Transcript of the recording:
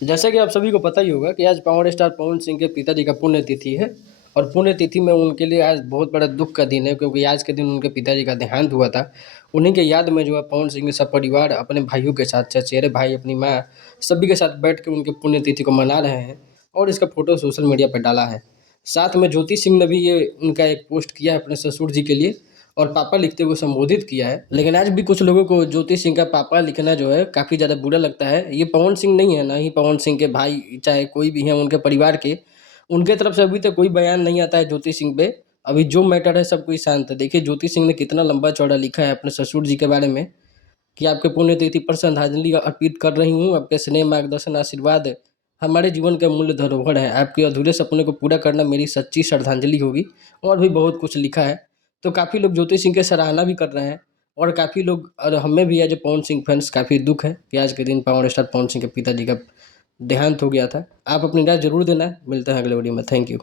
जैसा कि आप सभी को पता ही होगा कि आज पावर स्टार पवन सिंह के पिताजी का पुण्यतिथि है। और पुण्यतिथि में उनके लिए आज बहुत बड़ा दुख का दिन है, क्योंकि आज के दिन उनके पिताजी का देहांत हुआ था। उन्हीं के याद में जो है पवन सिंह के सब परिवार अपने भाइयों के साथ, चचेरे भाई, अपनी माँ, सभी के साथ बैठ के उनके पुण्यतिथि को मना रहे हैं। और इसका फोटो सोशल मीडिया पर डाला है। साथ में ज्योति सिंह ने भी ये उनका एक पोस्ट किया है अपने ससुर जी के लिए, और पापा लिखते हुए संबोधित किया है। लेकिन आज भी कुछ लोगों को ज्योति सिंह का पापा लिखना जो है काफ़ी ज़्यादा बुरा लगता है। ये पवन सिंह नहीं है, ना ही पवन सिंह के भाई, चाहे कोई भी है उनके परिवार के, उनके तरफ से अभी तक कोई बयान नहीं आता है ज्योति सिंह पे। अभी जो मैटर है सब कोई शांत है। देखिए ज्योति सिंह ने कितना लंबा चौड़ा लिखा है अपने ससुर जी के बारे में, कि आपके पुण्यतिथि पर श्रद्धांजलि अर्पित कर रही हूँ। आपके स्नेह, मार्गदर्शन, आशीर्वाद हमारे जीवन के मूल्य धरोहर है। आपके अधूरे सपने को पूरा करना मेरी सच्ची श्रद्धांजलि होगी। और भी बहुत कुछ लिखा है। तो काफ़ी लोग ज्योति सिंह की सराहना भी कर रहे हैं। और काफ़ी लोग, और हमें भी as a Pawan Singh fans काफ़ी दुख है कि आज के दिन पावर स्टार पवन सिंह के पिताजी का देहांत हो गया था। आप अपनी राय जरूर देना। मिलते हैं अगले वीडियो में। Thank you.